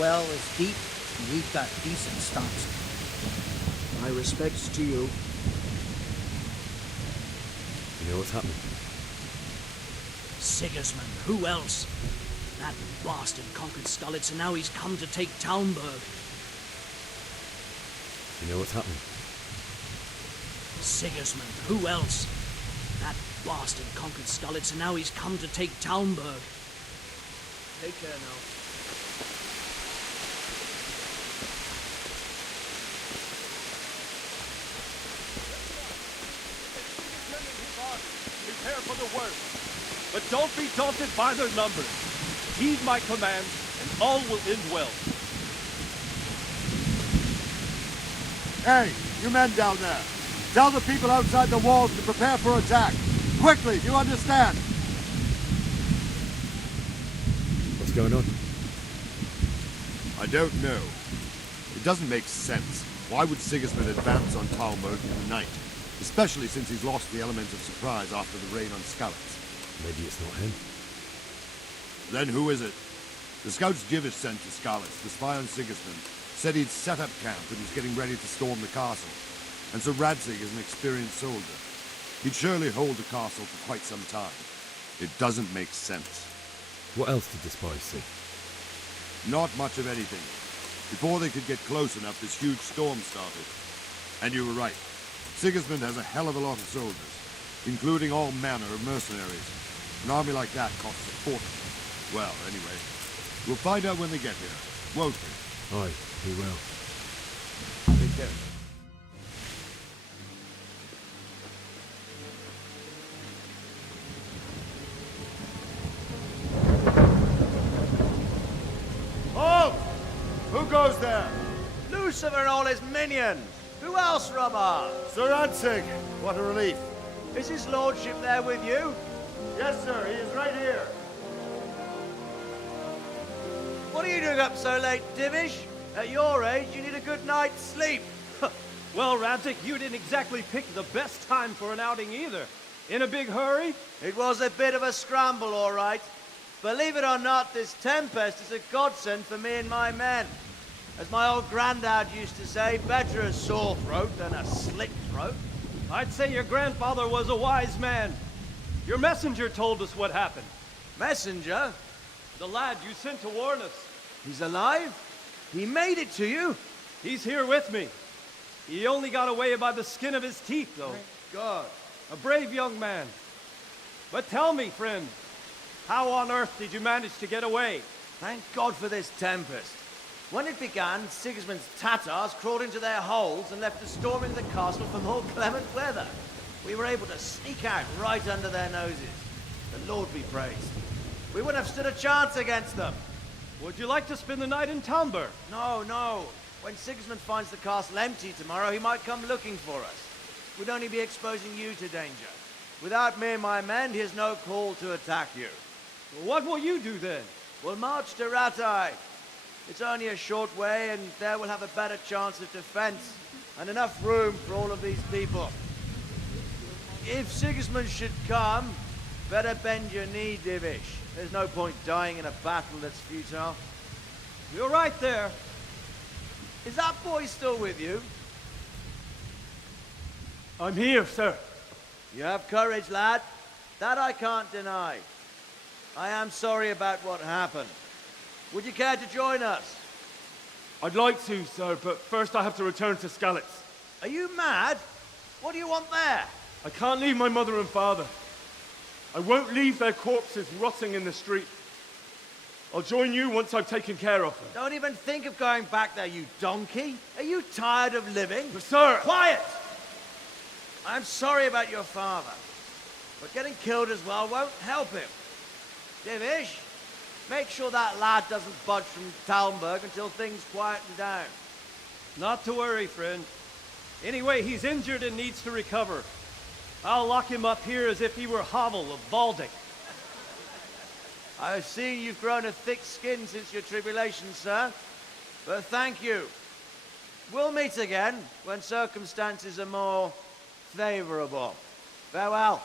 well is deep, and we've got decent stocks. My respects to you. You know what's happening? Sigismund, who else? That bastard conquered Skalitz, and now he's come to take Talmberg. You know what's happening? Sigismund, who else? That bastard conquered Skalitz, and now he's come to take Talmberg. Take care now. Prepare for the worst, but don't be daunted by their numbers. Heed my commands, and all will end well. Hey, you men down there. Tell the people outside the walls to prepare for attack. Quickly, do you understand? What's going on? I don't know. It doesn't make sense. Why would Sigismund advance on Talmberg in the night? Especially since he's lost the element of surprise after the raid on Skalitz. Maybe it's not him. Then who is it? The scouts Jivish sent to Skalitz to spy on Sigismund said he'd set up camp and was getting ready to storm the castle. And so Radzig is an experienced soldier. He'd surely hold the castle for quite some time. It doesn't make sense. What else did the spies see? Not much of anything. Before they could get close enough, this huge storm started. And you were right. Sigismund has a hell of a lot of soldiers, including all manner of mercenaries. An army like that costs a fortune. Well, anyway, we'll find out when they get here, won't we? Aye, we will. Take care. Halt! Who goes there? Lucifer and all his minions. Who else, Robber? Sir Radzig. What a relief. Is his lordship there with you? Yes, sir. He is right here. What are you doing up so late, Divish? At your age, you need a good night's sleep. Well, Radzig, you didn't exactly pick the best time for an outing either. In a big hurry? It was a bit of a scramble, all right. Believe it or not, this tempest is a godsend for me and my men. As my old granddad used to say, better a sore throat than a slit throat. I'd say your grandfather was a wise man. Your messenger told us what happened. Messenger? The lad you sent to warn us. He's alive? He made it to you? He's here with me. He only got away by the skin of his teeth, though. Thank God. A brave young man. But tell me, friend, how on earth did you manage to get away? Thank God for this tempest. When it began, Sigismund's Tatars crawled into their holes and left us storming the castle for more clement weather. We were able to sneak out right under their noses. The Lord be praised. We wouldn't have stood a chance against them. Would you like to spend the night in Talmberg? No, no. When Sigismund finds the castle empty tomorrow, he might come looking for us. We'd only be exposing you to danger. Without me and my men, he has no call to attack you. What will you do then? We'll march to Ratai. It's only a short way, and there we'll have a better chance of defense and enough room for all of these people. If Sigismund should come, better bend your knee, Divish. There's no point dying in a battle that's futile. You're right there. Is that boy still with you? I'm here, sir. You have courage, lad. That I can't deny. I am sorry about what happened. Would you care to join us? I'd like to, sir, but first I have to return to Skalitz. Are you mad? What do you want there? I can't leave my mother and father. I won't leave their corpses rotting in the street. I'll join you once I've taken care of them. Don't even think of going back there, you donkey. Are you tired of living? But sir! Quiet! I'm sorry about your father, but getting killed as well won't help him. Divish, make sure that lad doesn't budge from Talmberg until things quieten down. Not to worry, friend. Anyway, he's injured and needs to recover. I'll lock him up here as if he were Havel of Baldic. I've seen you've grown a thick skin since your tribulation, sir. But thank you. We'll meet again when circumstances are more favorable. Farewell.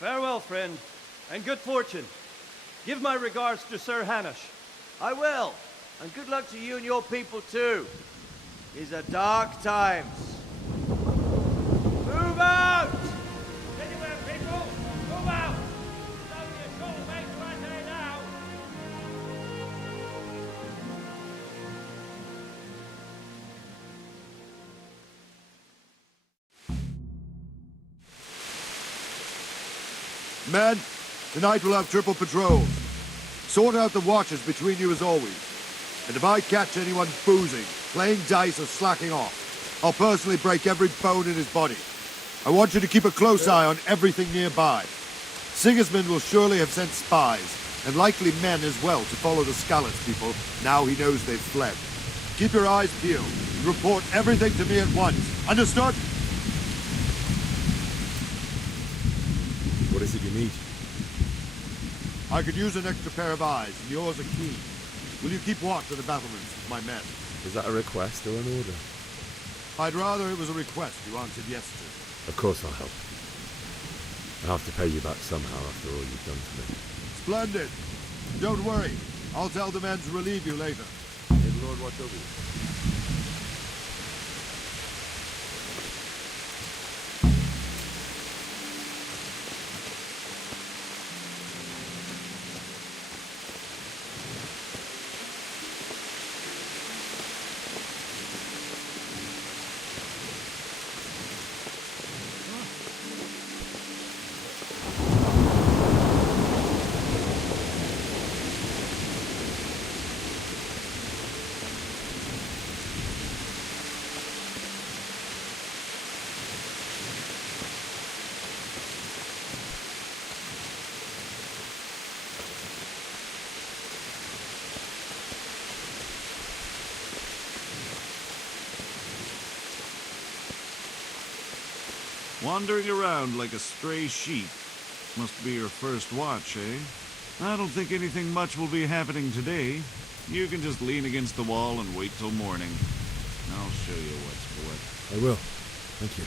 Farewell, friend, and good fortune. Give my regards to Sir Hanush. I will. And good luck to you and your people too. These are dark times. Move out! Anywhere, people! Move out! It's only a short way to Rattay now! Men, tonight we'll have triple patrols. Sort out the watches between you as always. And if I catch anyone boozing, playing dice or slacking off, I'll personally break every bone in his body. I want you to keep a close eye on everything nearby. Sigismund will surely have sent spies, and likely men as well, to follow the Skalitz people now he knows they've fled. Keep your eyes peeled, and report everything to me at once. Understood? What is it you need? I could use an extra pair of eyes, and yours are keen. Will you keep watch of the battlements with my men? Is that a request or an order? I'd rather it was a request you answered yes to. Of course I'll help. I'll have to pay you back somehow after all you've done for me. Splendid. Don't worry. I'll tell the men to relieve you later. May the Lord watch over you. Wandering around like a stray sheep. Must be your first watch, eh? I don't think anything much will be happening today. You can just lean against the wall and wait till morning. I'll show you what's what. I will. Thank you.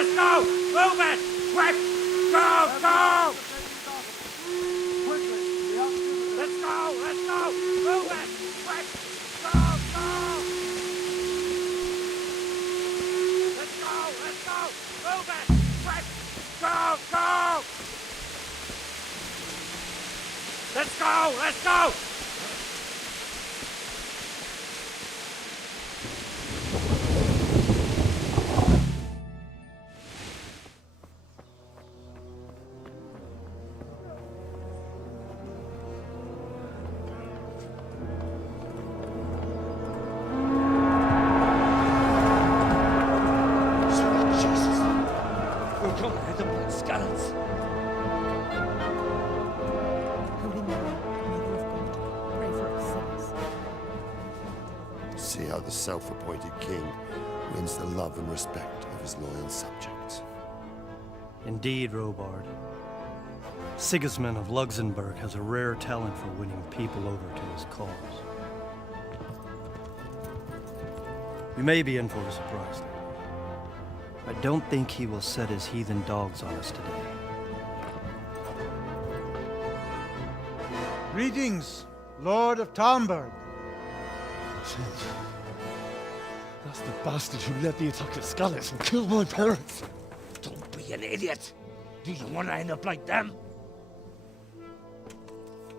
Let's go! Move it! Quick! Go! Go! Let's go! Let's go! Move it! Quick! Go! Go! Let's go! Let's go! Move it! Quick! Go! Go! Let's go! Let's go! See how the self-appointed king wins the love and respect of his loyal subjects. Indeed, Robard. Sigismund of Luxembourg has a rare talent for winning people over to his cause. We may be in for a surprise, though. I don't think he will set his heathen dogs on us today. Greetings, Lord of Talmberg. That's the bastard who led the attack at Skalitz and killed my parents. Don't be an idiot. Do you want to end up like them?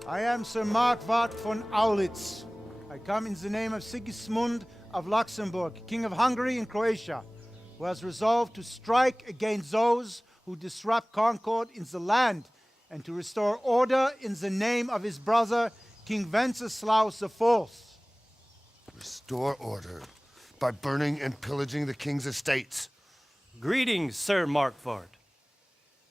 I am Sir Markwart von Aulitz, I come in the name of Sigismund of Luxembourg, King of Hungary and Croatia, who has resolved to strike against those who disrupt concord in the land and to restore order in the name of his brother, King Wenceslaus IV. Restore order by burning and pillaging the king's estates. Greetings, Sir Markvard.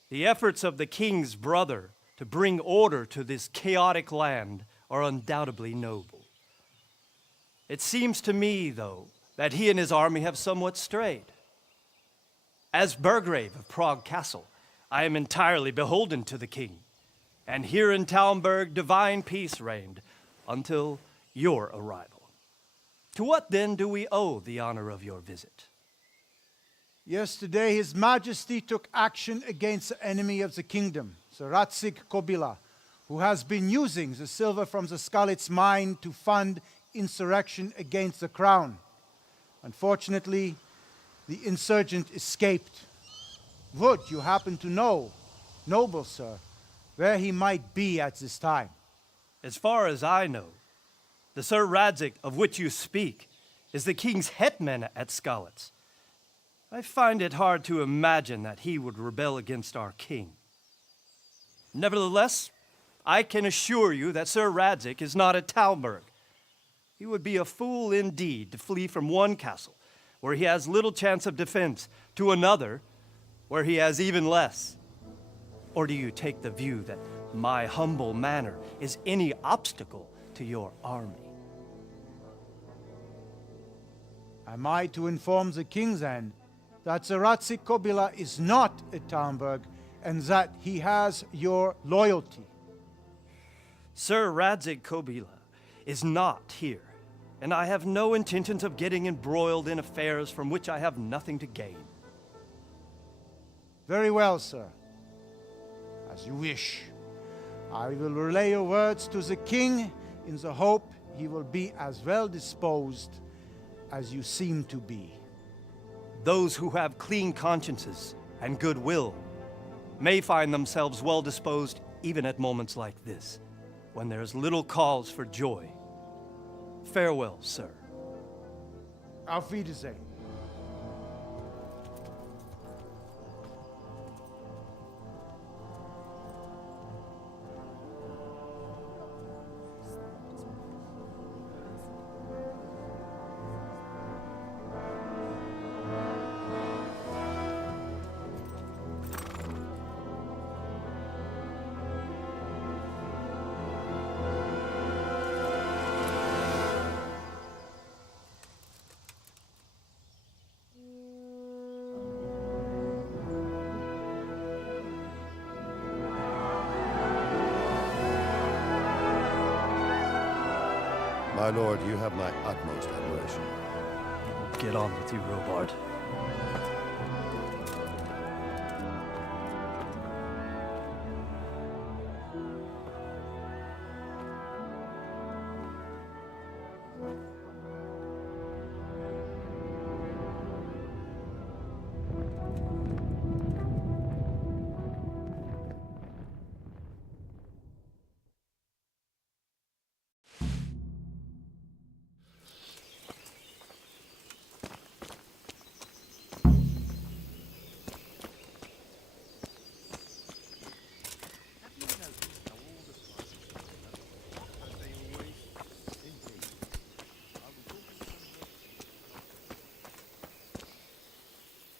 The efforts of the king's brother to bring order to this chaotic land are undoubtedly noble. It seems to me, though, that he and his army have somewhat strayed. As Burgrave of Prague Castle, I am entirely beholden to the king, and here in Talmberg divine peace reigned until your arrival. To what then do we owe the honor of your visit? Yesterday, His Majesty took action against the enemy of the kingdom, Sir Radzig Kobyla, who has been using the silver from the Skalitz mine to fund insurrection against the crown. Unfortunately, the insurgent escaped. Would you happen to know, noble sir, where he might be at this time? As far as I know, the Sir Radzig of which you speak is the king's hetman at Skalitz. I find it hard to imagine that he would rebel against our king. Nevertheless, I can assure you that Sir Radzig is not at Talmberg. He would be a fool indeed to flee from one castle, where he has little chance of defense, to another, where he has even less. Or do you take the view that my humble manner is any obstacle to your army? Am I to inform the king then that Sir Radzig Kobyla is not at Talmberg and that he has your loyalty? Sir Radzig Kobyla is not here, and I have no intentions of getting embroiled in affairs from which I have nothing to gain. Very well, sir. As you wish. I will relay your words to the king in the hope he will be as well disposed as you seem to be. Those who have clean consciences and goodwill may find themselves well disposed even at moments like this, when there is little cause for joy. Farewell, sir. Auf Wiedersehen. My lord, you have my utmost admiration. Get on with you, Robard.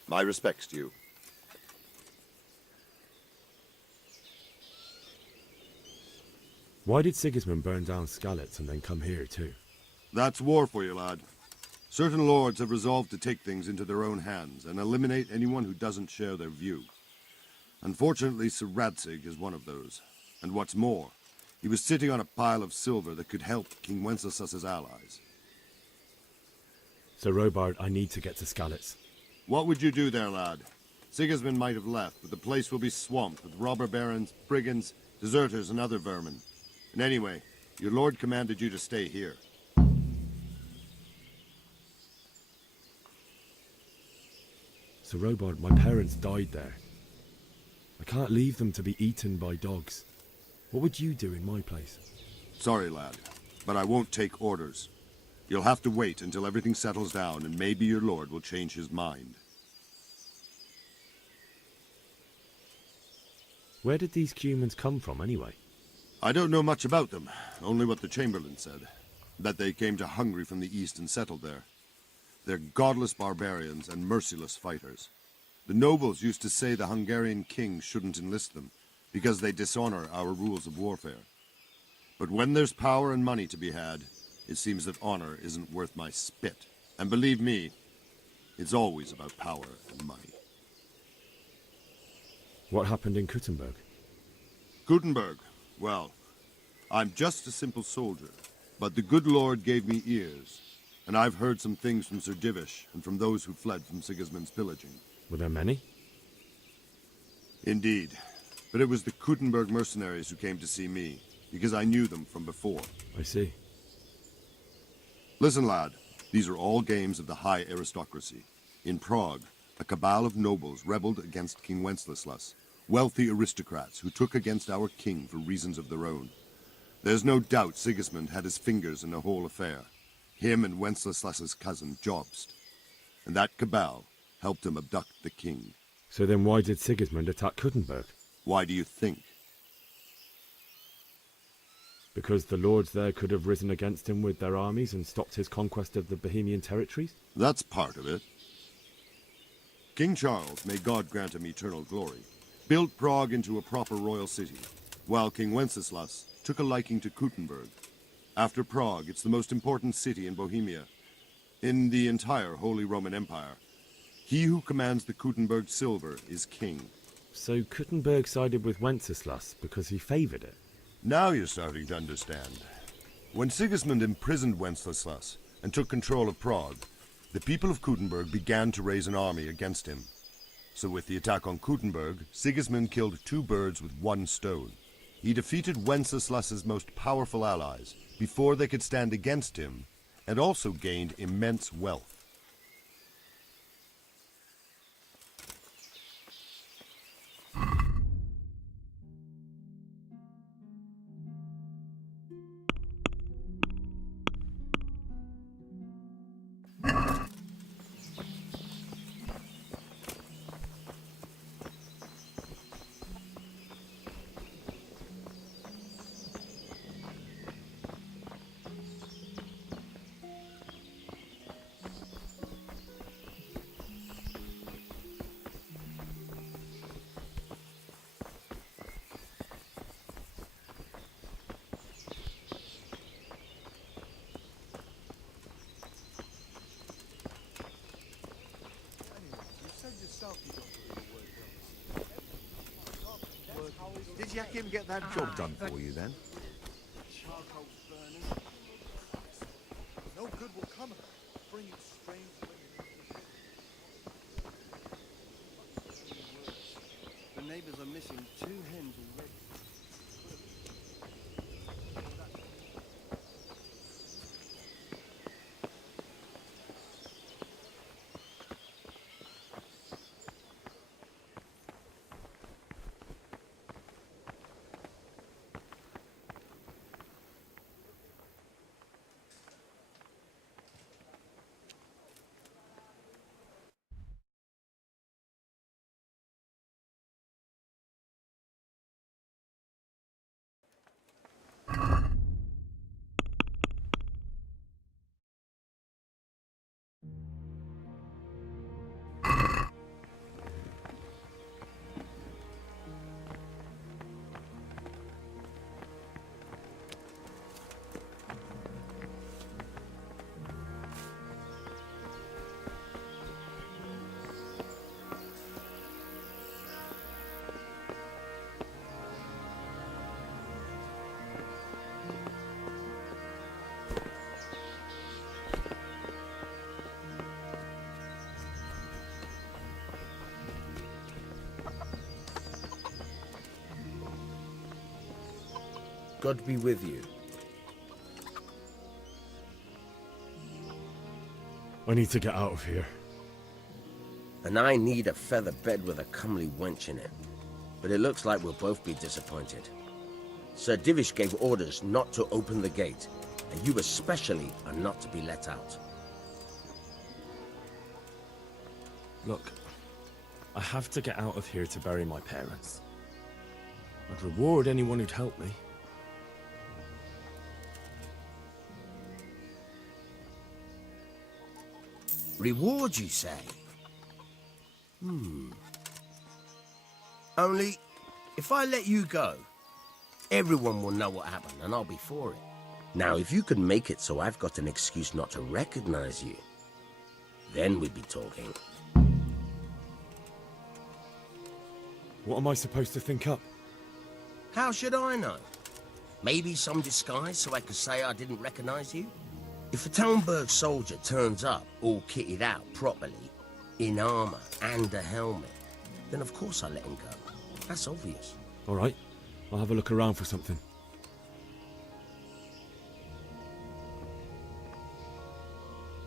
My respects to you. Why did Sigismund burn down Skalitz and then come here too? That's war for you, lad. Certain lords have resolved to take things into their own hands and eliminate anyone who doesn't share their view. Unfortunately, Sir Radzig is one of those. And what's more, he was sitting on a pile of silver that could help King Wenceslas's allies. Sir Robard, I need to get to Skalitz. What would you do there, lad? Sigismund might have left, but the place will be swamped with robber barons, brigands, deserters, and other vermin. And anyway, your lord commanded you to stay here. Sir Robard, my parents died there. I can't leave them to be eaten by dogs. What would you do in my place? Sorry, lad. but I won't take orders. You'll have to wait until everything settles down, and maybe your lord will change his mind. Where did these humans come from, anyway? I don't know much about them, only what the Chamberlain said. That they came to Hungary from the east and settled there. They're godless barbarians and merciless fighters. The nobles used to say the Hungarian king shouldn't enlist them, because they dishonor our rules of warfare. But when there's power and money to be had, it seems that honor isn't worth my spit. And believe me, it's always about power and money. What happened in Kuttenberg? Gutenberg, well, I'm just a simple soldier, but the good Lord gave me ears, and I've heard some things from Sir Divish and from those who fled from Sigismund's pillaging. Were there many? Indeed, but it was the Kuttenberg mercenaries who came to see me, because I knew them from before. I see. Listen, lad, these are all games of the high aristocracy. In Prague, a cabal of nobles rebelled against King Wenceslas, wealthy aristocrats who took against our king for reasons of their own. There's no doubt Sigismund had his fingers in the whole affair. Him and Wenceslas's cousin, Jobst. And that cabal helped him abduct the king. So then why did Sigismund attack Kuttenberg? Why do you think? Because the lords there could have risen against him with their armies and stopped his conquest of the Bohemian territories? That's part of it. King Charles, may God grant him eternal glory, built Prague into a proper royal city, while King Wenceslas took a liking to Kuttenberg. After Prague, it's the most important city in Bohemia, in the entire Holy Roman Empire. He who commands the Kuttenberg silver is king. So Kuttenberg sided with Wenceslas because he favored it? Now you're starting to understand. When Sigismund imprisoned Wenceslas and took control of Prague, the people of Kuttenberg began to raise an army against him. So with the attack on Kuttenberg, Sigismund killed two birds with one stone. He defeated Wenceslas's most powerful allies before they could stand against him, and also gained immense wealth. Did Yakim get that job done for you then? No good will come of it. Bringing strange women. The neighbors are missing 2 hens already. God be with you. I need to get out of here. And I need a feather bed with a comely wench in it. But it looks like we'll both be disappointed. Sir Divish gave orders not to open the gate. and you especially are not to be let out. Look, I have to get out of here to bury my parents. I'd reward anyone who'd help me. Reward, you say? Only, if I let you go, everyone will know what happened, and I'll be for it. Now, if you can make it so I've got an excuse not to recognize you, then we'd be talking. What am I supposed to think up? How should I know? Maybe some disguise so I could say I didn't recognize you? If a Talmberg soldier turns up all kitted out properly, in armor and a helmet, then of course I let him go. That's obvious. All right, I'll have a look around for something.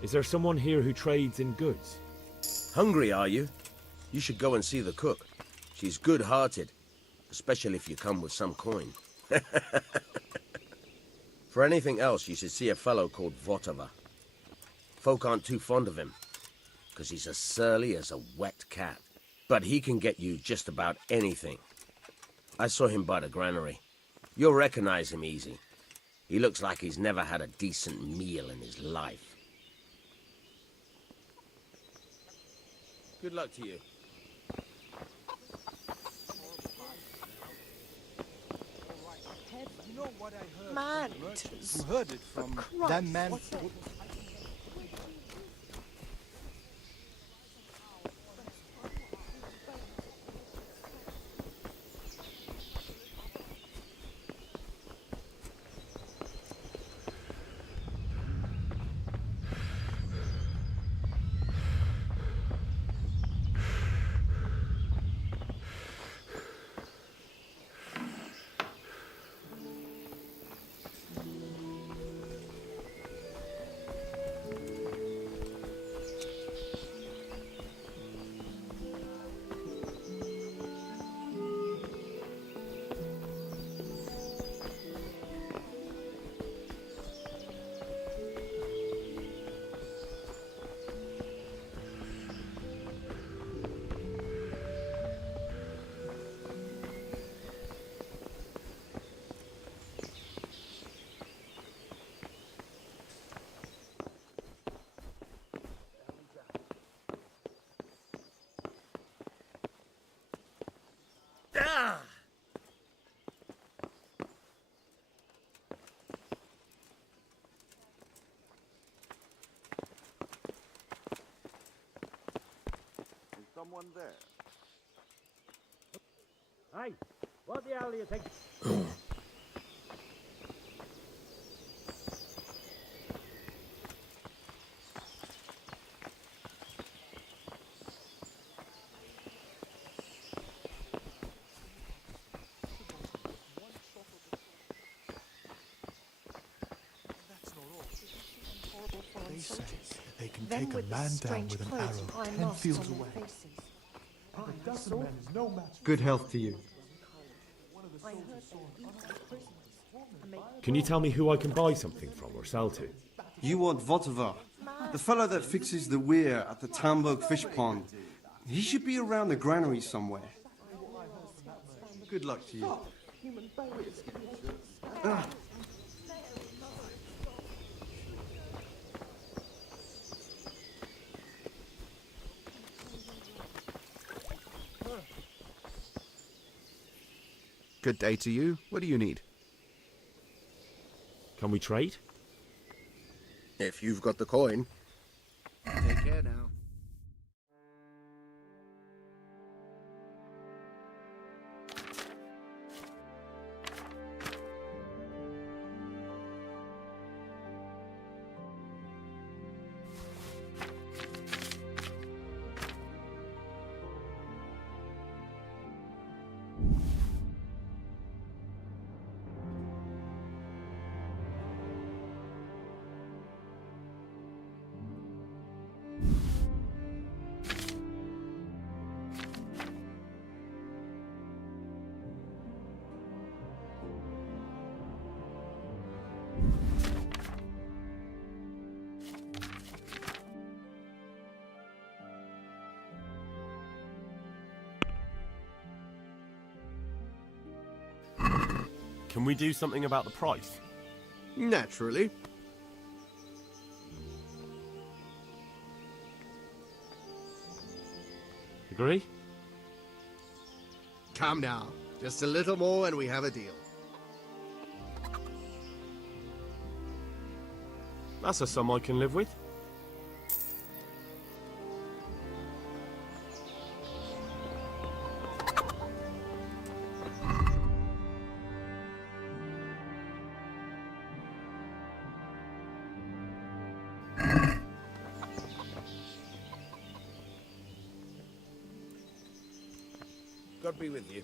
Is there someone here who trades in goods? Hungry, are you? You should go and see the cook. She's good-hearted, especially if you come with some coin. For anything else, you should see a fellow called Votova. Folk aren't too fond of him, because he's as surly as a wet cat. But he can get you just about anything. I saw him by the granary. You'll recognize him easy. He looks like he's never had a decent meal in his life. Good luck to you. You know what I heard? Man, You heard it from that man. Someone there. Hey, what the hell do you think? They say that they can take a man down with an arrow 10 fields away. And a dozen men is no match. Good health to you. Can you tell me who I can buy something from or sell to? You want Votova, the fellow that fixes the weir at the Talmberg fish pond. He should be around the granary somewhere. Good luck to you. Good day to you. What do you need? Can we trade? If you've got the coin. Take care now. Can we do something about the price? Naturally. Agree? Come now. Just a little more and we have a deal. That's a sum I can live with. God be with you.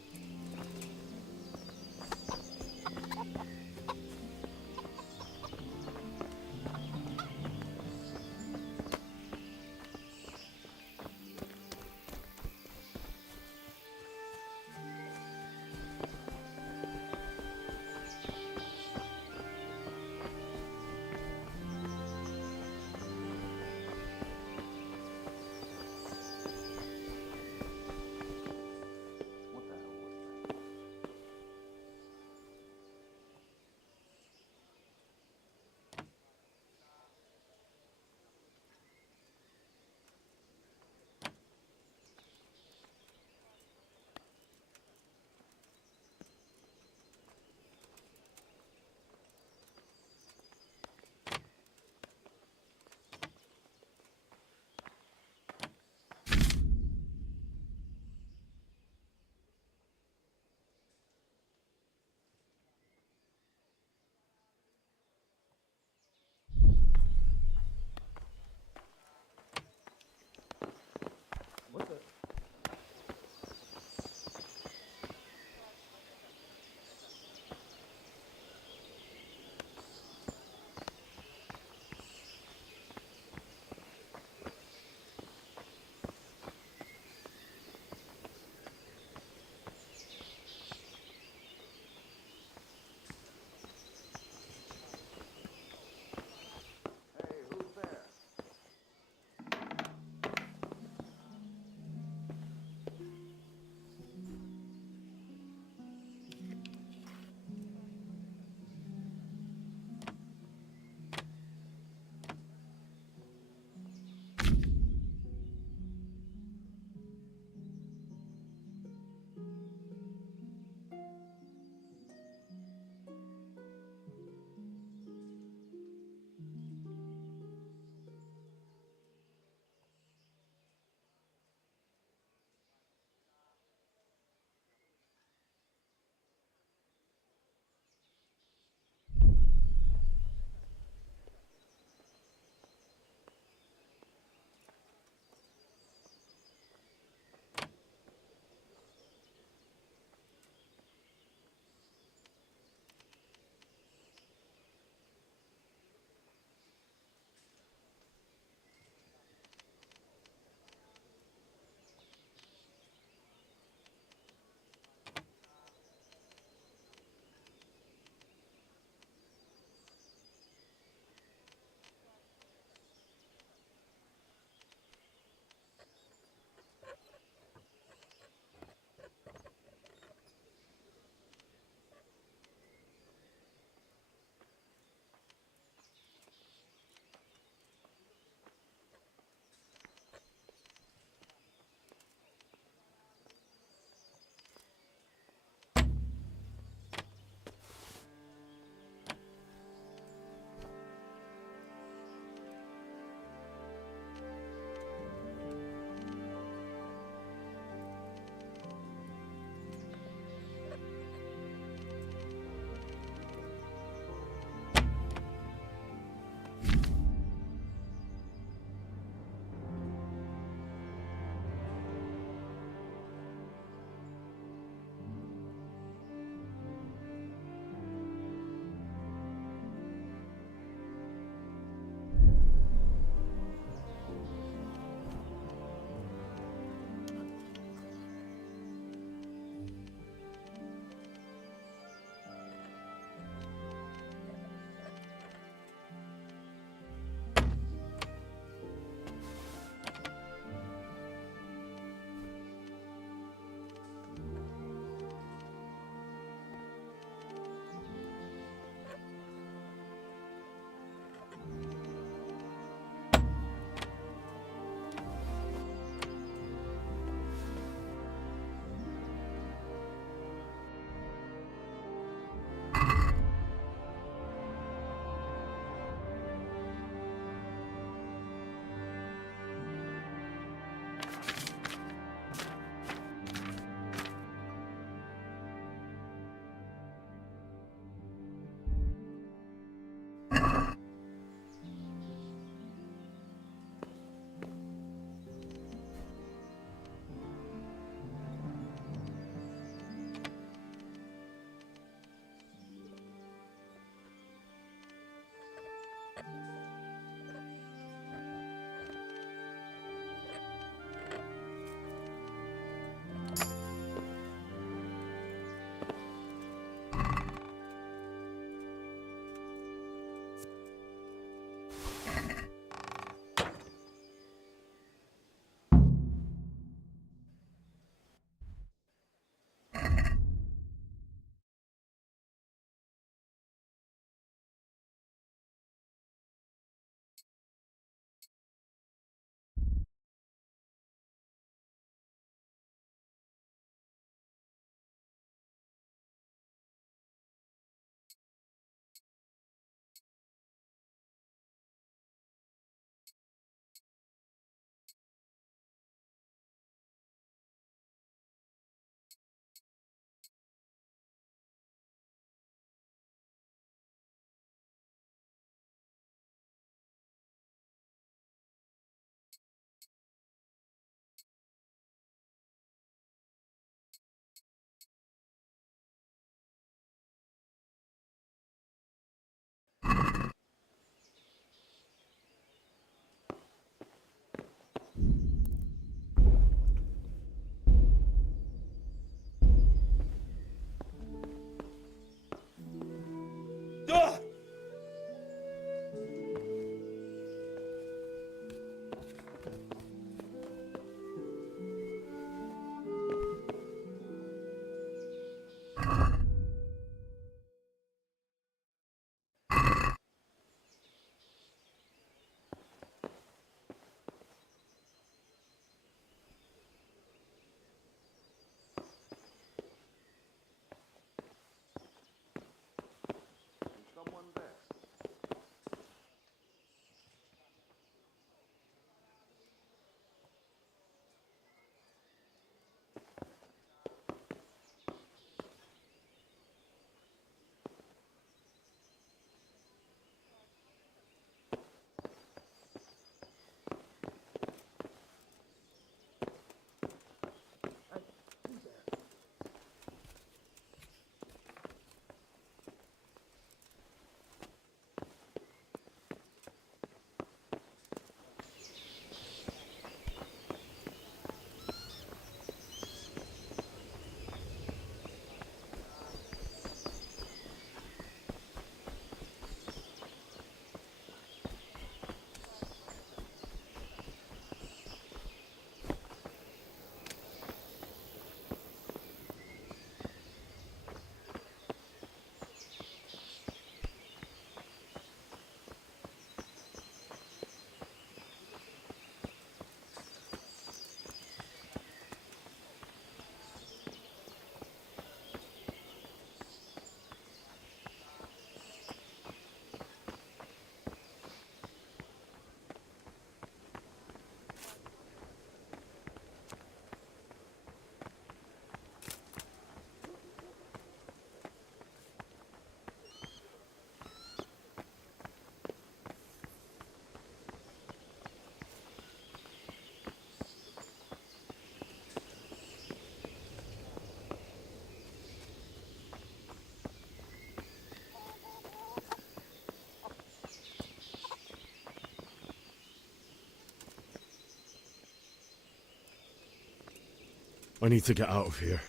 I need to get out of here.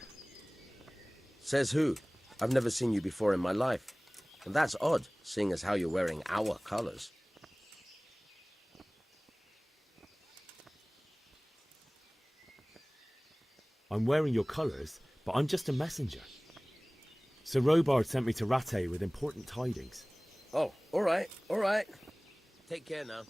Says who? I've never seen you before in my life. And that's odd, seeing as how you're wearing our colors. I'm wearing your colors, but I'm just a messenger. Sir Robard sent me to Rattay with important tidings. Oh, all right, all right. Take care now.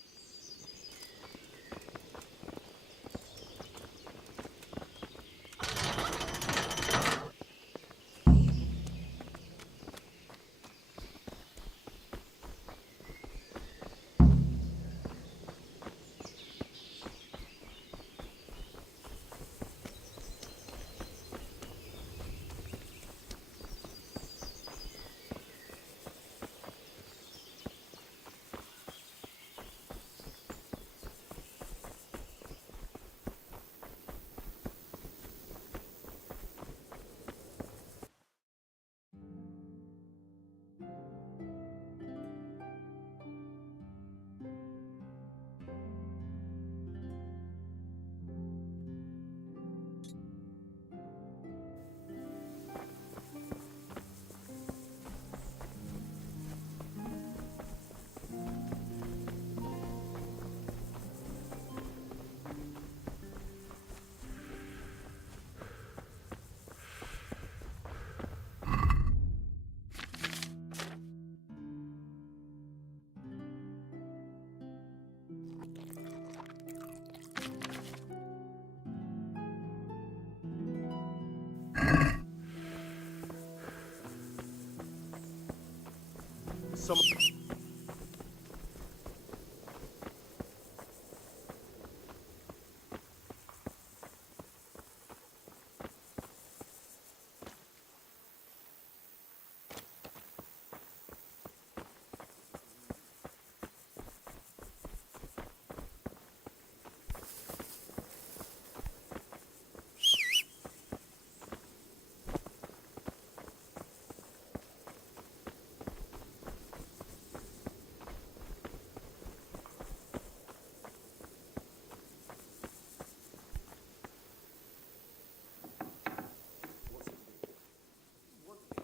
Someone...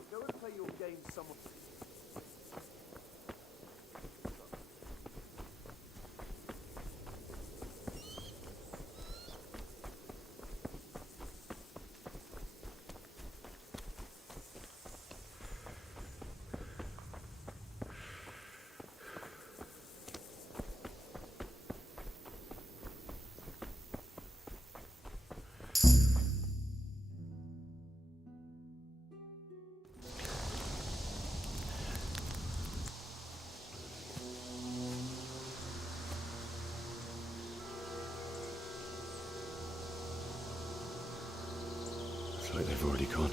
Go and play your game somewhere. Looks like they've already gone.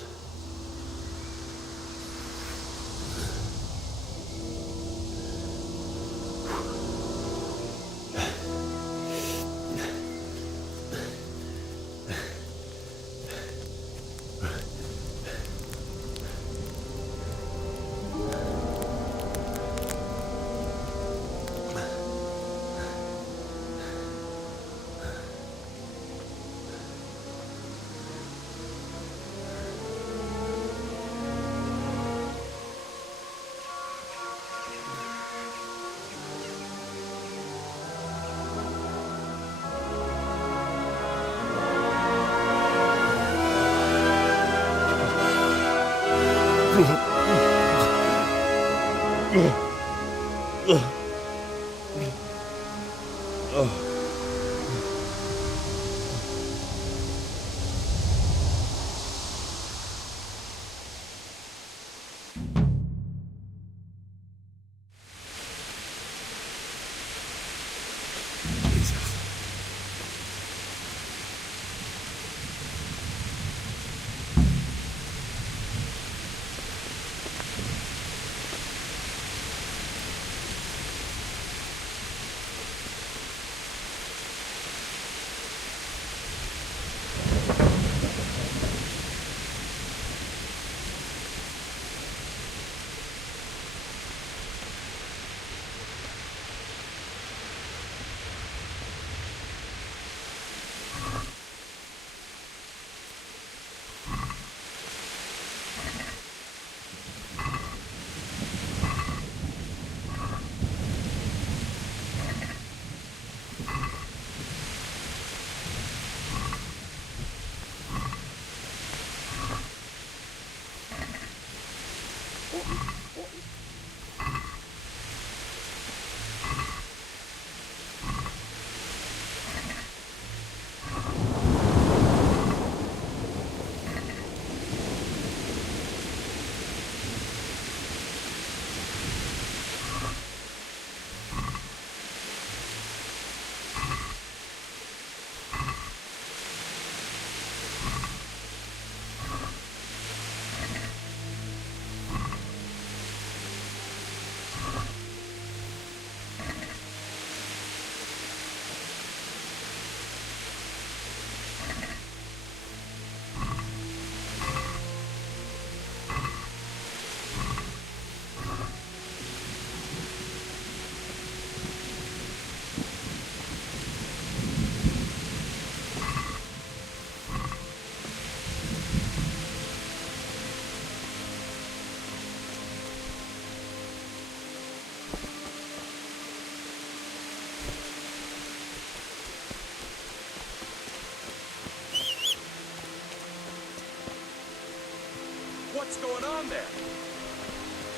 What's going on there?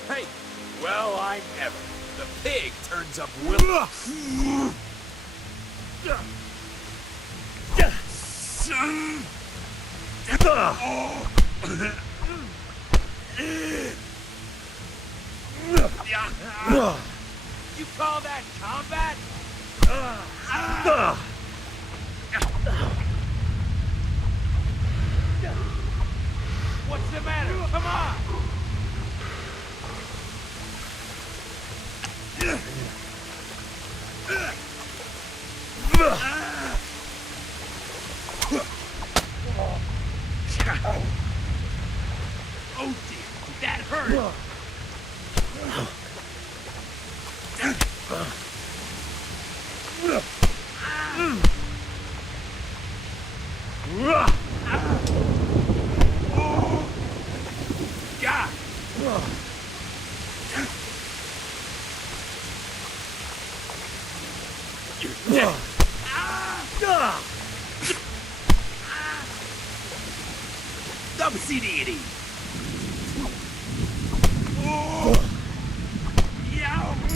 Hey, well, I never. The pig turns up willing. You call that combat? What's the matter? Come on! Oh dear, that hurt! God! You're dead! Double CD.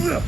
Yeah.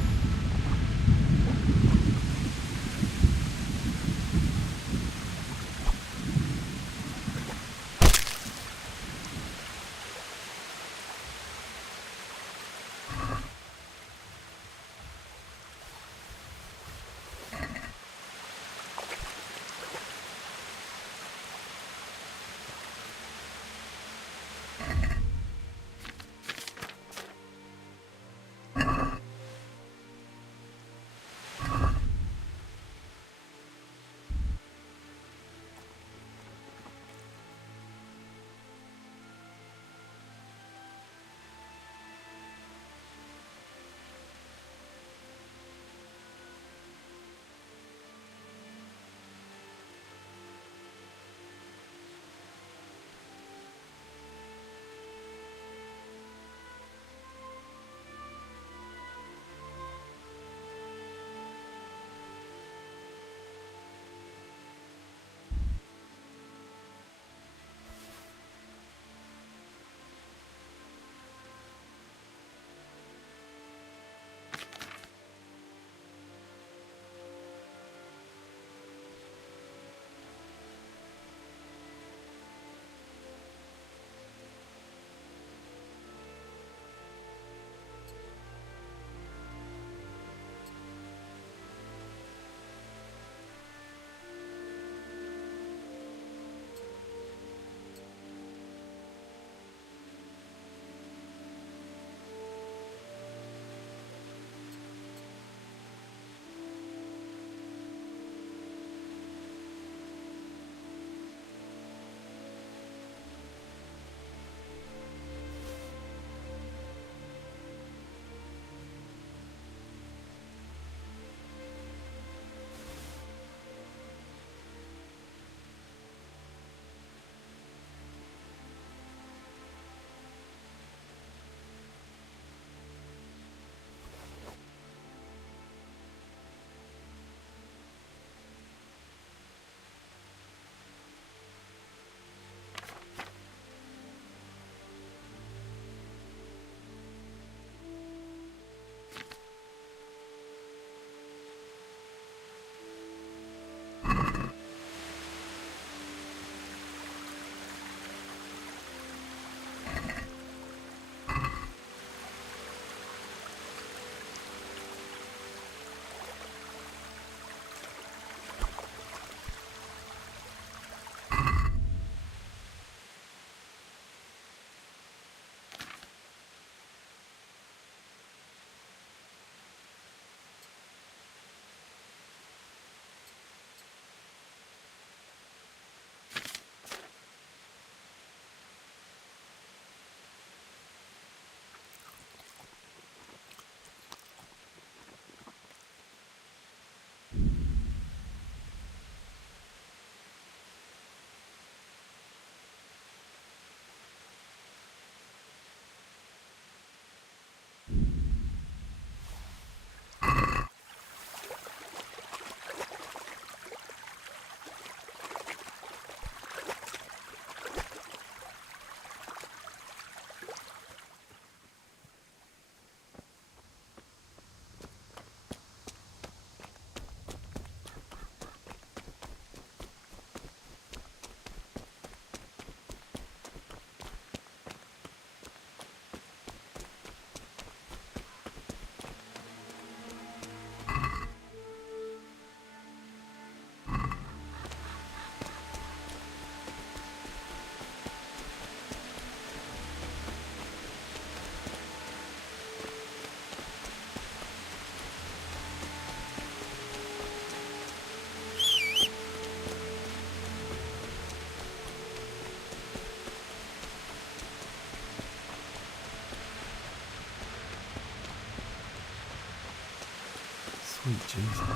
Sweet Jesus.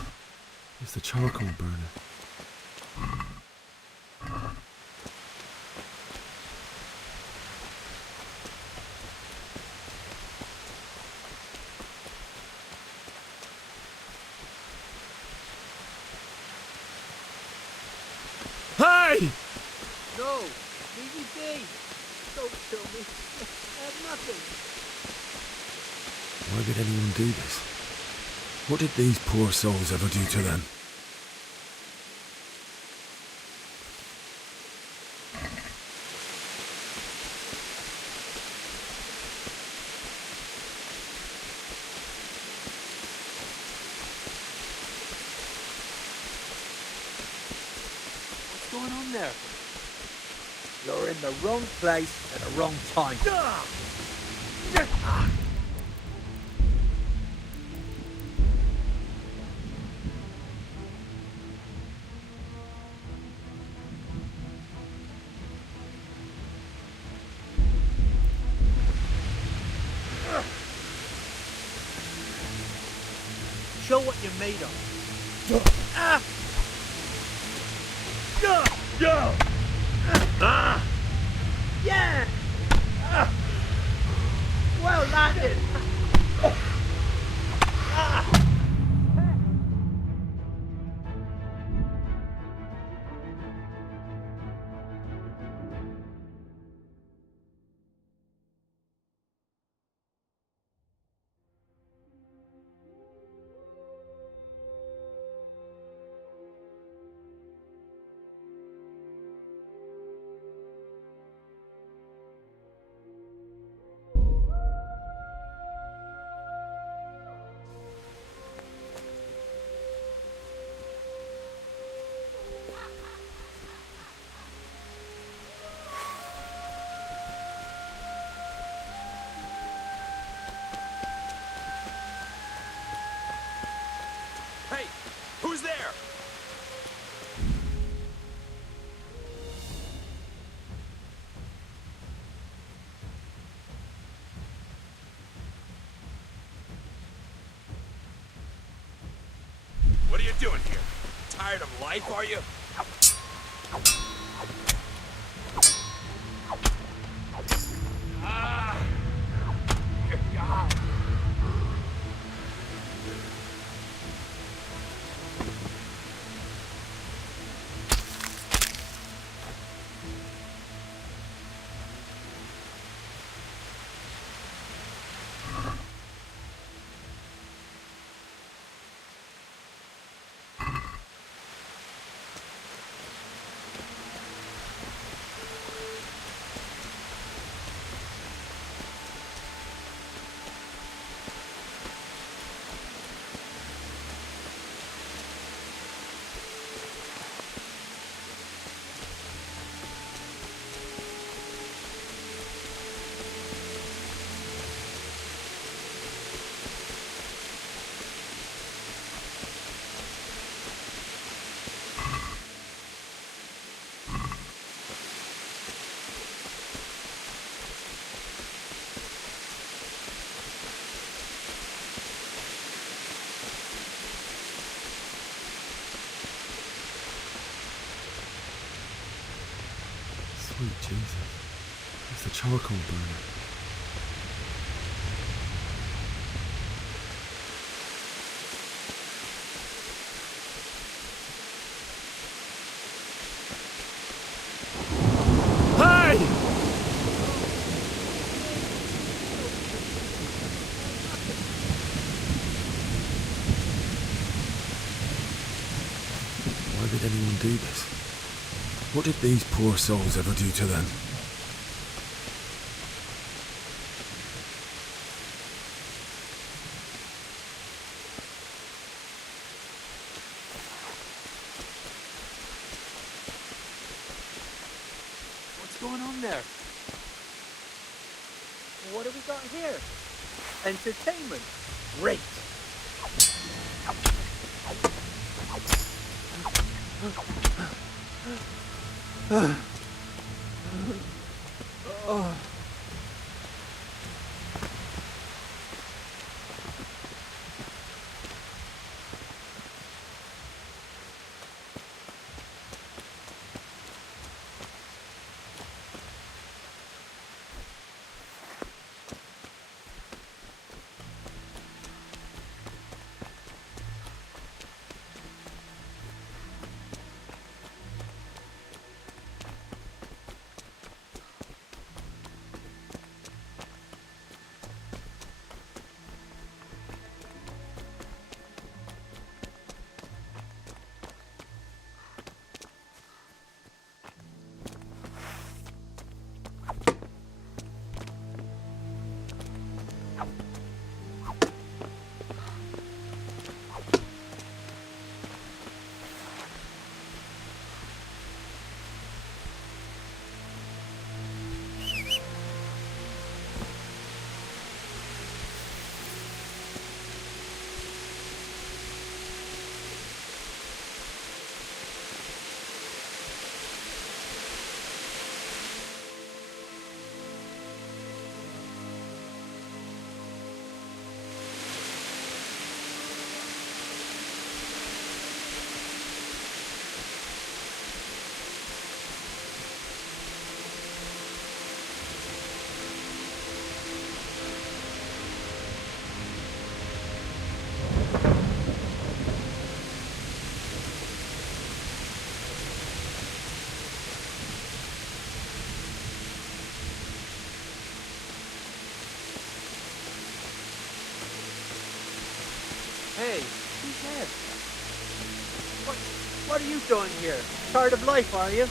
It's the charcoal burner. Hey! No! Leave me be! Don't kill me. I have nothing. Why did anyone do this? What did these poor souls ever do to them? What's going on there? You're in the wrong place at the wrong time. Show what you're made of. Ah! Yeah! Well landed! Hey! Who's there? What are you doing here? Tired of life, are you? Ah! Dear God! Sweet Jesus. It's the charcoal burner. Hey! Why did anyone do this? What did these poor souls ever do to them? What's going on there? What have we got here? Entertainment. Great. Hey, who's Ned? What are you doing here? Tired of life, are you?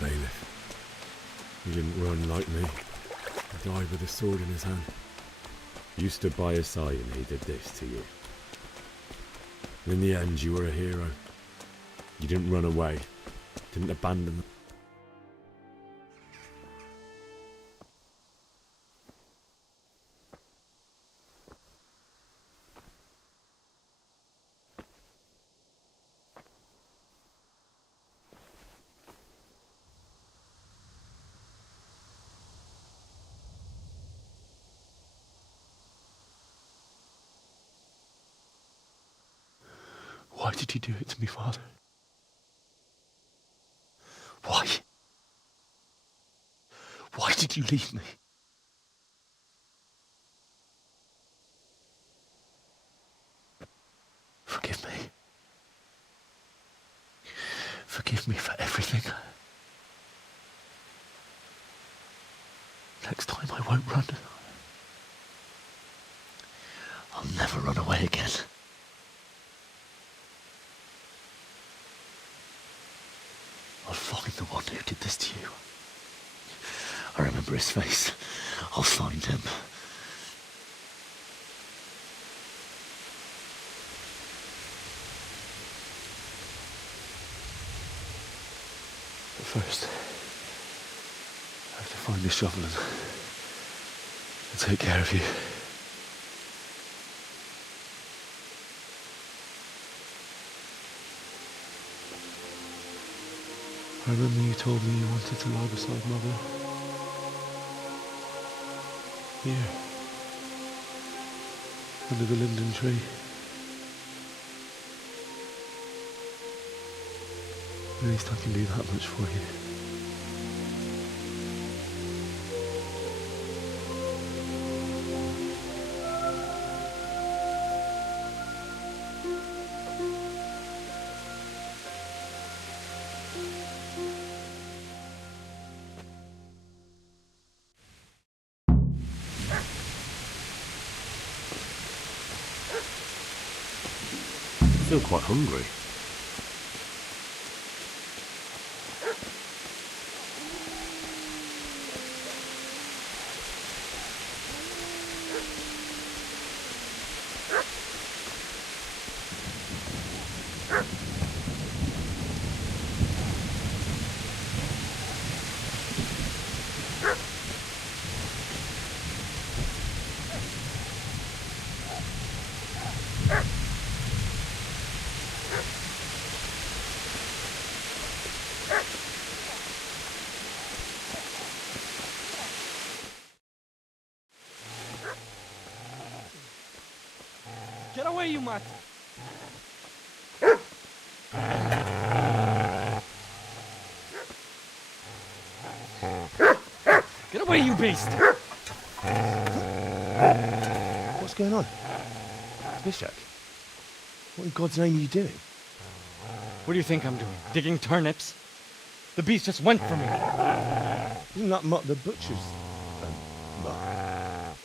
Bailiff. He didn't run like me. He died with a sword in his hand. You stood by his side and he did this to you. In the end, you were a hero. You didn't run away. Didn't abandon them. Why did you do it to me, Father? Why? Why did you leave me? Forgive me. Forgive me for everything. Next time I won't run. I'll never run away again. I'll find the one who did this to you. I remember his face. I'll find him. But first, I have to find this shovel and take care of you. I remember you told me you wanted to lie beside Mother. Here. Under the linden tree. At least I can do that much for you. I feel quite hungry. Get away, you mutt! Get away, you beast! What's going on? Bishak? What in God's name are you doing? What do you think I'm doing? Digging turnips? The beast just went for me. Isn't that Mutt the butcher's? Mutt?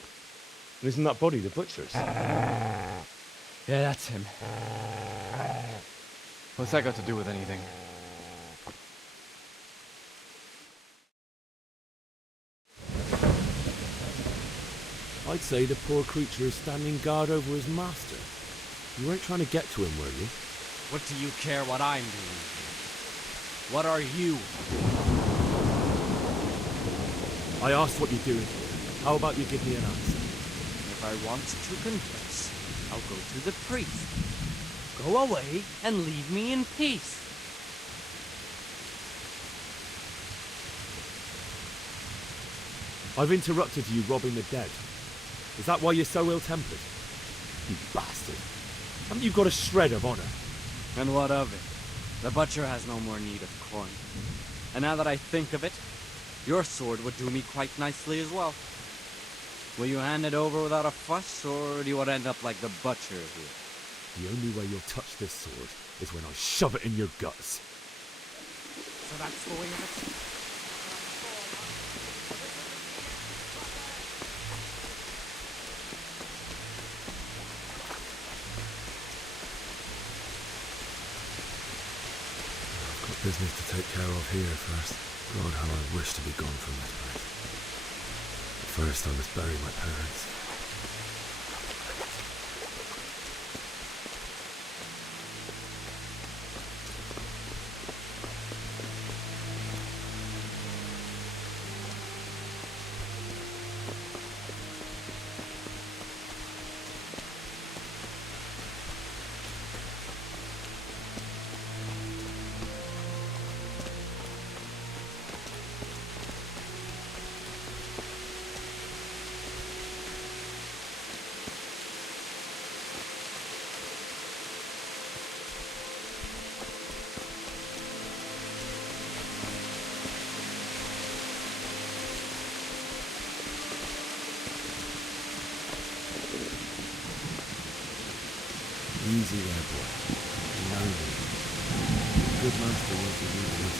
Isn't that body the butcher's? Yeah, that's him. What's that got to do with anything? I'd say the poor creature is standing guard over his master. You weren't trying to get to him, were you? What do you care what I'm doing? What are you? I asked what you're doing. How about you give me an answer? If I want to confess, I'll go to the priest. Go away and leave me in peace. I've interrupted you robbing the dead. Is that why you're so ill-tempered? You bastard. Haven't you got a shred of honor? And what of it? The butcher has no more need of coin. And now that I think of it, your sword would do me quite nicely as well. Will you hand it over without a fuss, or do you want to end up like the butcher here? The only way you'll touch this sword is when I shove it in your guts. So that's the way of it? Business to take care of here first. God, how I wish to be gone from this place. But first, I must bury my parents. Easy there, boy. You know me. A good master won't be leaving us.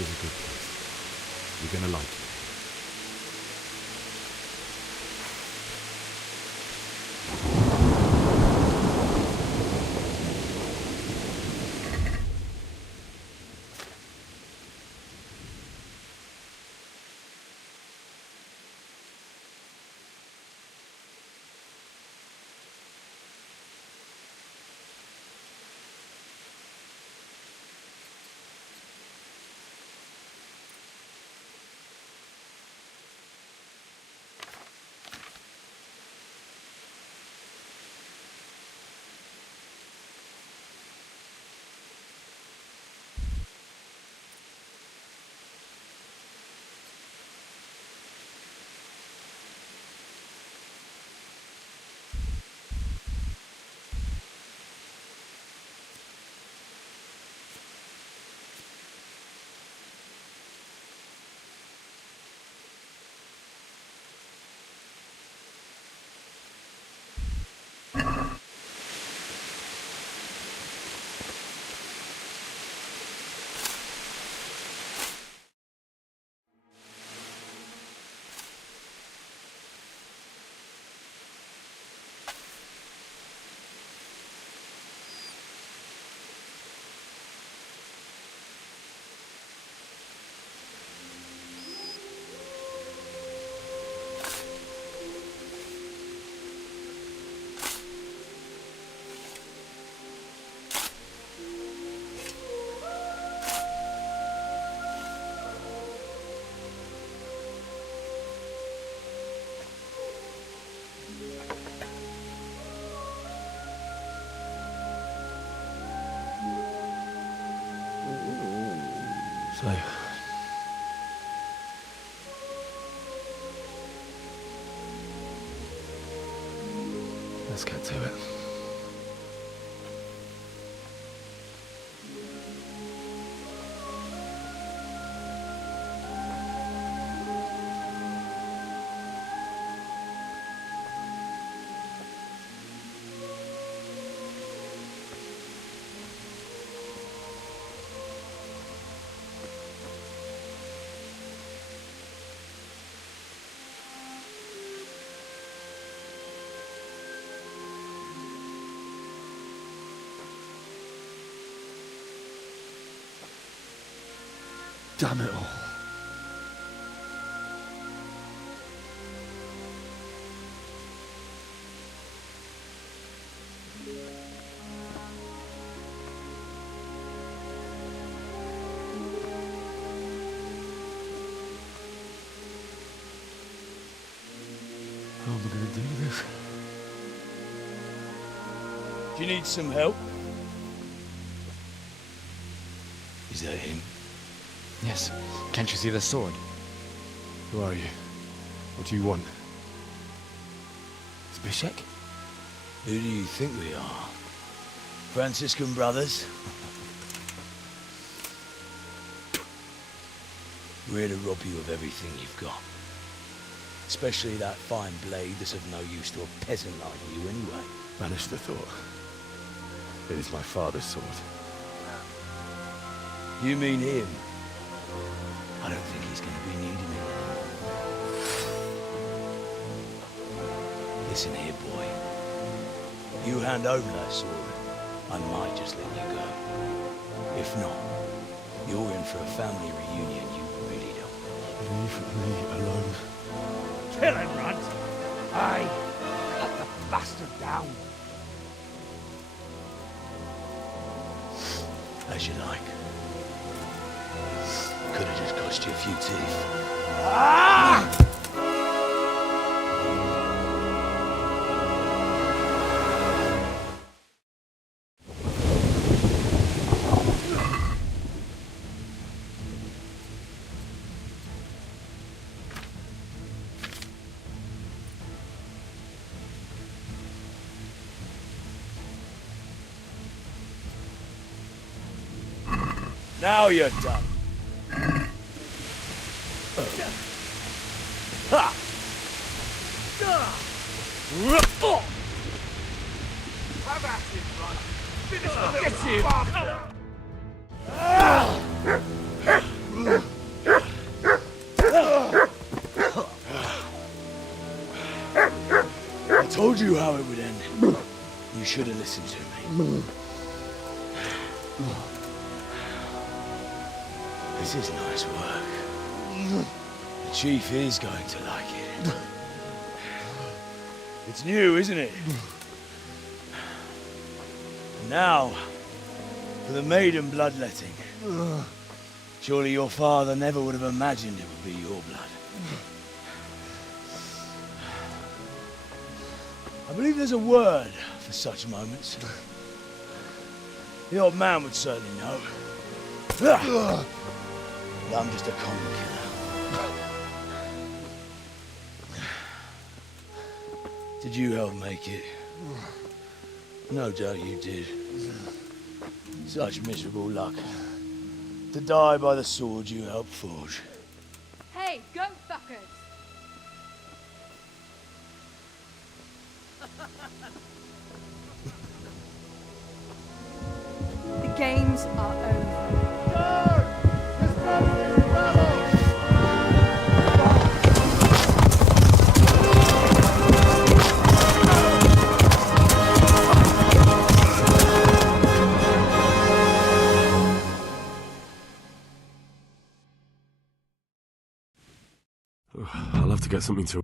is a good place. You're gonna like it. So, let's get to it. Damn it all. How am I going to do this? Do you need some help? Is that him? Yes. Can't you see the sword? Who are you? What do you want? Zbyszek? Who do you think we are? Franciscan brothers? We're here to rob you of everything you've got. Especially that fine blade that's of no use to a peasant like you anyway. Banish the thought. It is my father's sword. You mean him? I don't think he's going to be needing it. Listen here, boy. You hand over that sword, I might just let you go. If not, you're in for a family reunion you really don't. Leave me alone. Kill him, Runt! Aye! Cut the bastard down! As you like. Could have just cost you a few teeth. Ah! Now you're done. Ha! Have at it, Ron. Finish the get him! then you should have listened to me. This is nice work. The chief is going to like it. It's new, isn't it? And now, for the maiden bloodletting. Surely your father never would have imagined it would be your blood. I believe there's a word for such moments. The old man would certainly know. But I'm just a common killer. Did you help make it? No doubt you did. Such miserable luck. To die by the sword you helped forge. Hey, go fuckers! The games are over. I'll have to get something to...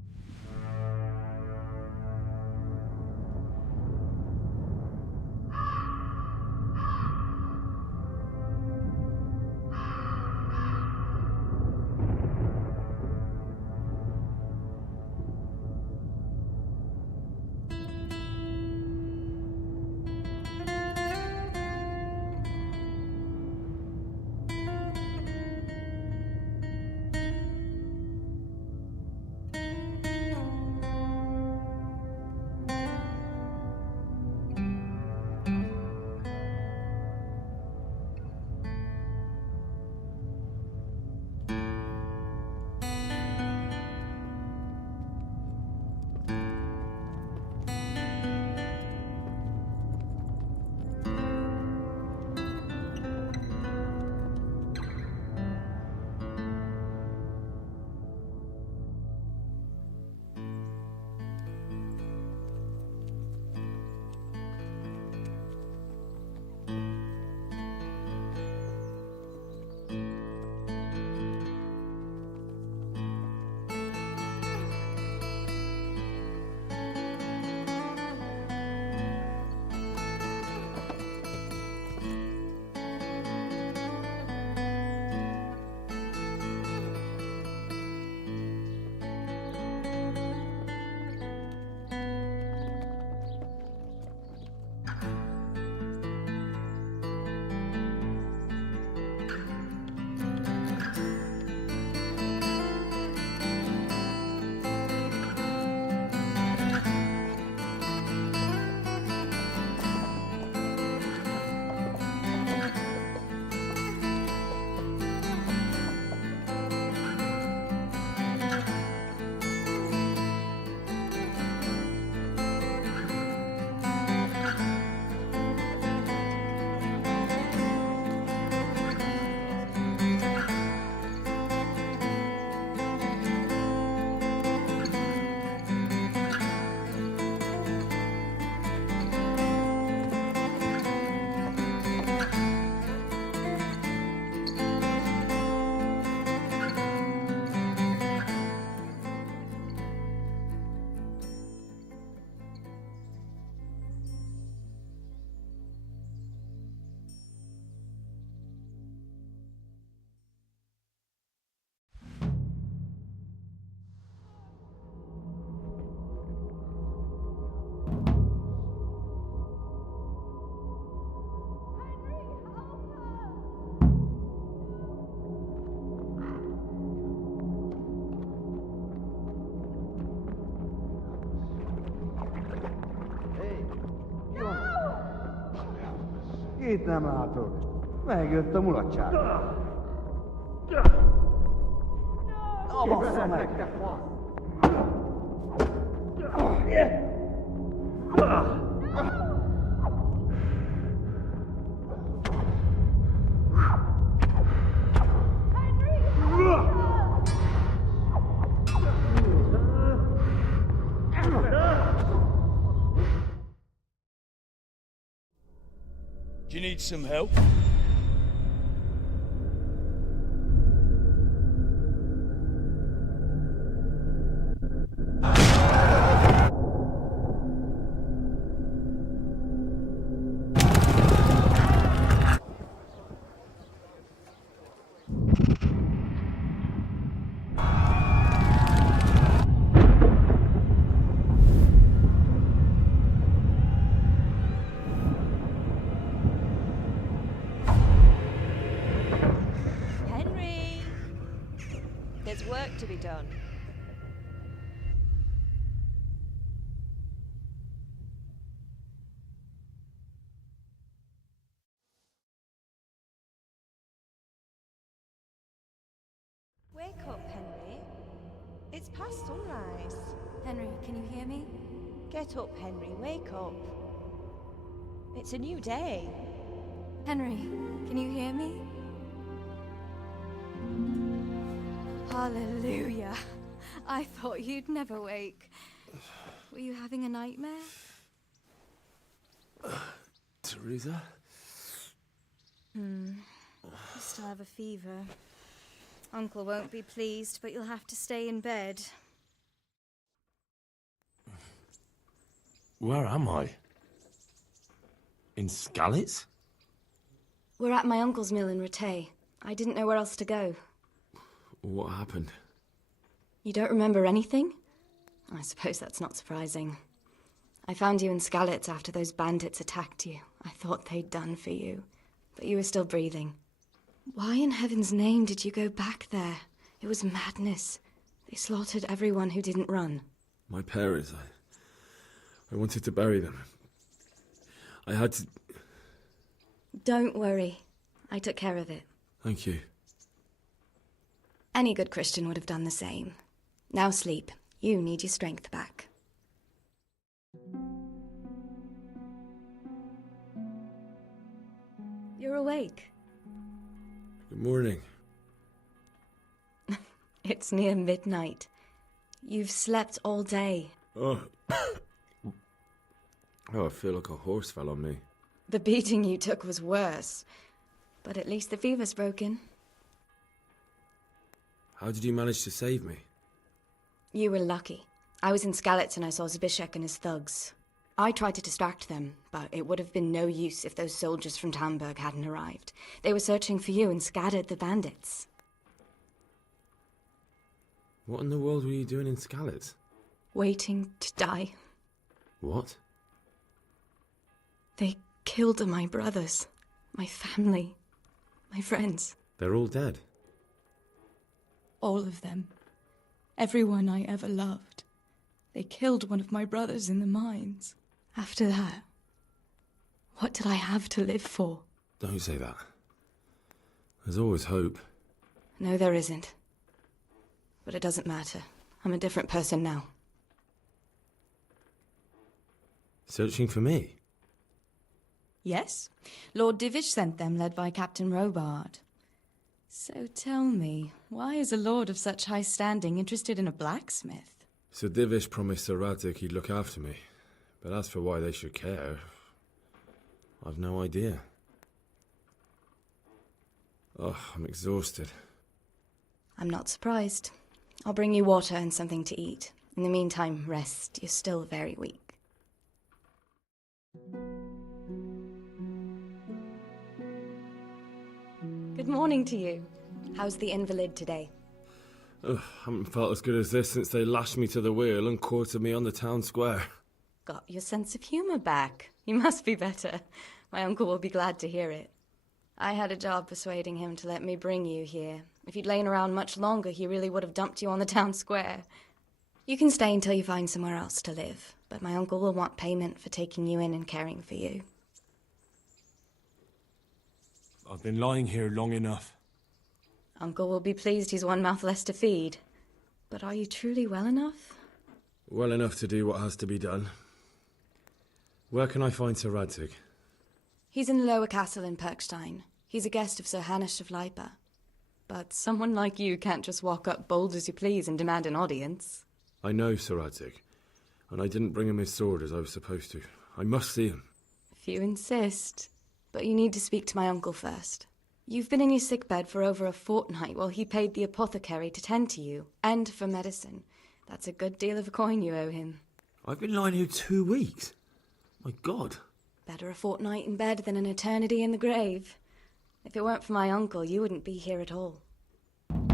Itt nem látok. Megjött a mulatság. Na, bassza meg, te fasz! Do you need some help? Henry! There's work to be done. Wake up, Henry. It's past sunrise. Henry, can you hear me? Get up, Henry. Wake up. It's a new day. Henry, can you hear me? Hallelujah. I thought you'd never wake. Were you having a nightmare? Teresa? You still have a fever. Uncle won't be pleased, but you'll have to stay in bed. Where am I? In Skalitz? We're at my uncle's mill in Rattay. I didn't know where else to go. What happened? You don't remember anything? I suppose that's not surprising. I found you in Skalitz after those bandits attacked you. I thought they'd done for you, but you were still breathing. Why in heaven's name did you go back there? It was madness. They slaughtered everyone who didn't run. My parents, I wanted to bury them. I had to... Don't worry. I took care of it. Thank you. Any good Christian would have done the same. Now sleep. You need your strength back. You're awake. Good morning. It's near midnight. You've slept all day. Oh. I feel like a horse fell on me. The beating you took was worse. But at least the fever's broken. How did you manage to save me? You were lucky. I was in Skalitz and I saw Zbyszek and his thugs. I tried to distract them, but it would have been no use if those soldiers from Talmberg hadn't arrived. They were searching for you and scattered the bandits. What in the world were you doing in Skalitz? Waiting to die. What? They killed my brothers, my family, my friends. They're all dead. All of them. Everyone I ever loved. They killed one of my brothers in the mines. After that, what did I have to live for? Don't say that. There's always hope. No, there isn't. But it doesn't matter. I'm a different person now. Searching for me? Yes. Lord Divish sent them, led by Captain Robard. So tell me, why is a lord of such high standing interested in a blacksmith? Sir Divish promised Sir Radzig he'd look after me. But as for why they should care, I've no idea. Oh, I'm exhausted. I'm not surprised. I'll bring you water and something to eat. In the meantime, rest. You're still very weak. Good morning to you. How's the invalid today? Ugh, haven't felt as good as this since they lashed me to the wheel and quartered me on the town square. Got your sense of humour back. You must be better. My uncle will be glad to hear it. I had a job persuading him to let me bring you here. If you'd lain around much longer, he really would have dumped you on the town square. You can stay until you find somewhere else to live, but my uncle will want payment for taking you in and caring for you. I've been lying here long enough. Uncle will be pleased he's one mouth less to feed. But are you truly well enough? Well enough to do what has to be done. Where can I find Sir Radzig? He's in the lower castle in Perkstein. He's a guest of Sir Hanush of Leipa. But someone like you can't just walk up bold as you please and demand an audience. I know Sir Radzig, and I didn't bring him his sword as I was supposed to. I must see him. If you insist. but you need to speak to my uncle first. You've been in your sickbed for over a fortnight while he paid the apothecary to tend to you, and for medicine. That's a good deal of coin you owe him. I've been lying here 2 weeks. My God. Better a fortnight in bed than an eternity in the grave. If it weren't for my uncle, you wouldn't be here at all. I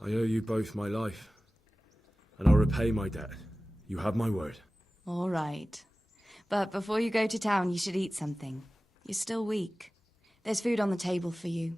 owe you both my life, and I'll repay my debt. You have my word. All right. But before you go to town, you should eat something. You're still weak. There's food on the table for you.